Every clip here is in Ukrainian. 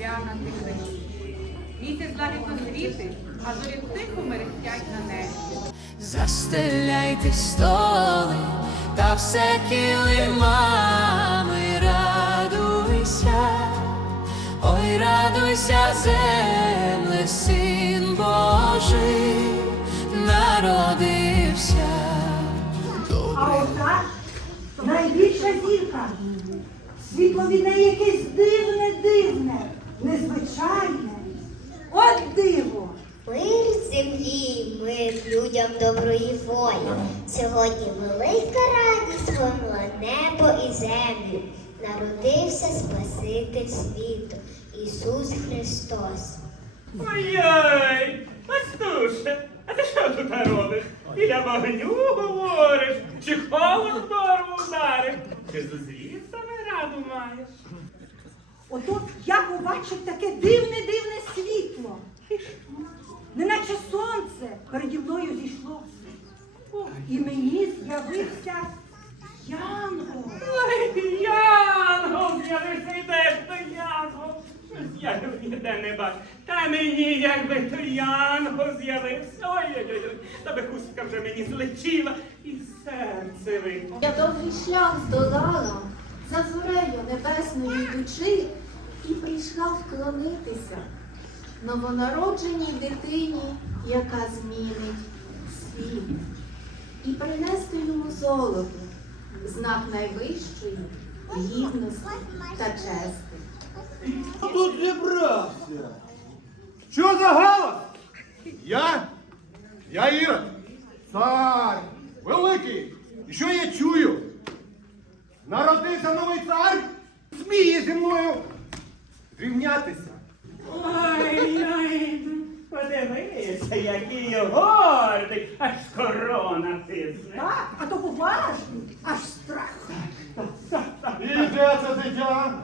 різдвяна тиха ніч. Місяць лагідно світить, а зорі тихо мерехтять на небі. Застеляйте столи та все килимами, радуйся, ой, радуйся, земле, син Божий народився. А ота найбільша зірка. Світло від неї якесь дивне, дивне, незвичайне. От диво! Мир землі, мир людям доброї волі. Сьогодні велика радість помила небо і землю. Народився Спаситель світу, Ісус Христос. Ой-ой, Настуше, а ти що тут робиш? Біля вогню говориш, чи холод здорово вдарив, чи зузрів саме раду маєш? Ото я побачив таке дивне, дивне світло. Неначе сонце переді мною зійшло. І мені з'явився янгол. Ой, Янгол, з'явився і де ж Янгол? Щось я його ніде не бачу. Та мені, якби то Янгол з'явився. Ой-ой-ой, та би хустка вже мені злетіла і серце випало. Я довгий шлях здолала, за зорею небесною йдучи, і прийшла вклонитися новонародженій дитині, яка змінить світ, і принести йому золото, знак найвищої гідності та чести. тут зібрався? Що за галас? Я? Я Ірод. Цар. Великий. І що я чую? Народився новий цар? Сміє зі мною зрівнятися. Ой-ой, подивися, який гордий, аж корона тисне. Так, а то поважний, аж страх. І де це дитя?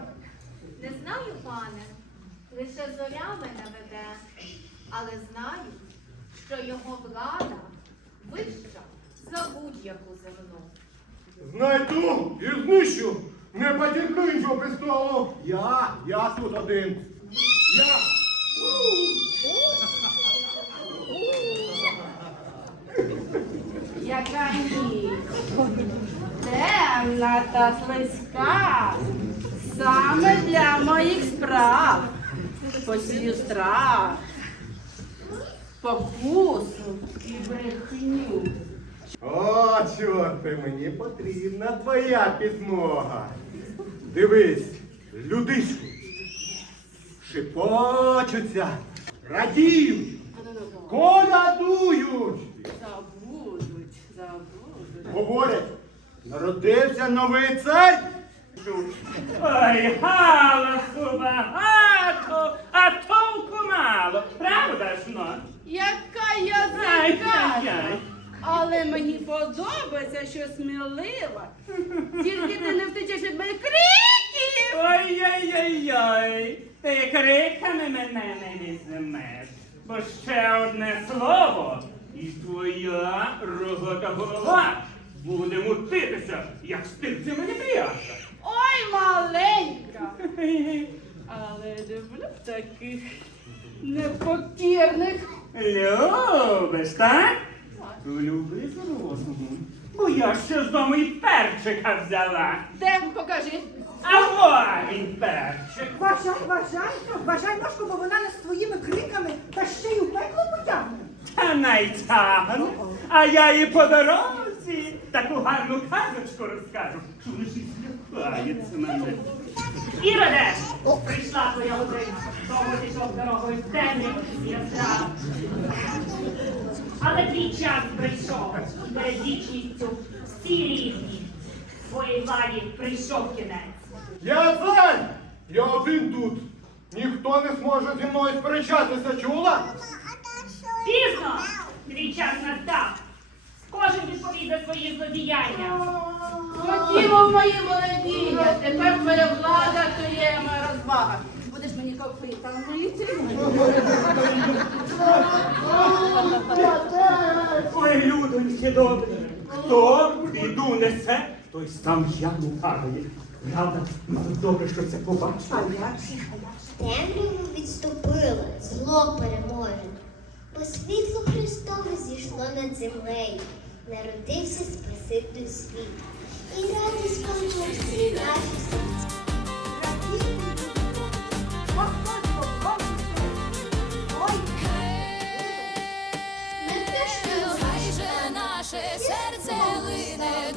Не знаю, пане, лише зоря мене веде, але знаю, що його влада вища за будь-яку земну. Знайду і знищу. Не потіплю іншого престолу. Я, я тут один. Я. Яка ніч, темна та слизька, саме для моїх справ. Посію страх, покусу і брехню. О, чорти, мені потрібна твоя підмога. Дивись, людишки, шипочуться, радіють, колядують. Забудуть, забудуть. Говорять, народився новий цар. Ой, галасу багато, а толку мало. Правда ж, ну? Яка я зайка! Але мені подобається, що смілива. Тільки ти не втечеш від моїх криків. Ой-ой-ой-ой, ти криками мене не візьмеш, бо ще одне слово, і твоя рогота голова буде мутитися, як стильці мені пряжа. Ой, маленька. Але люблю таких непокірних. Любиш, так? Люби з бо я ще з дому і перчика взяла. Де покажи? А во він перчик. Вважай, вважай, вважай, Машко, бо вона нас своїми криками та ще й у пекло потягне. Та найтягне. А я їй по дорозі таку гарну казочку розкажу, що вони ж і мене. Іроде, прийшла твоя година, довго пішов дорогою темні яскраво. Але твій час прийшов, перед вічністю всі рівні. Твоїй владі прийшов кінець. Я цар! Я один тут. Ніхто не зможе зі мною сперечатися, чула? Пізно! Твій час настав. Кожен відповість за свої злодіяння. Ходімо в мої володіння. Тепер твоя влада, то є моя розвага. Будеш мені копита мити? Ой, людоньки добрі, хто біду несе, той сам яму падає. Правда, ну добре, що це побачив. А як? Темряву відступила, зло переможе, бо світло Христове зійшло над землею, народився Спаситель світ. І радість панує всі наші наше серце лине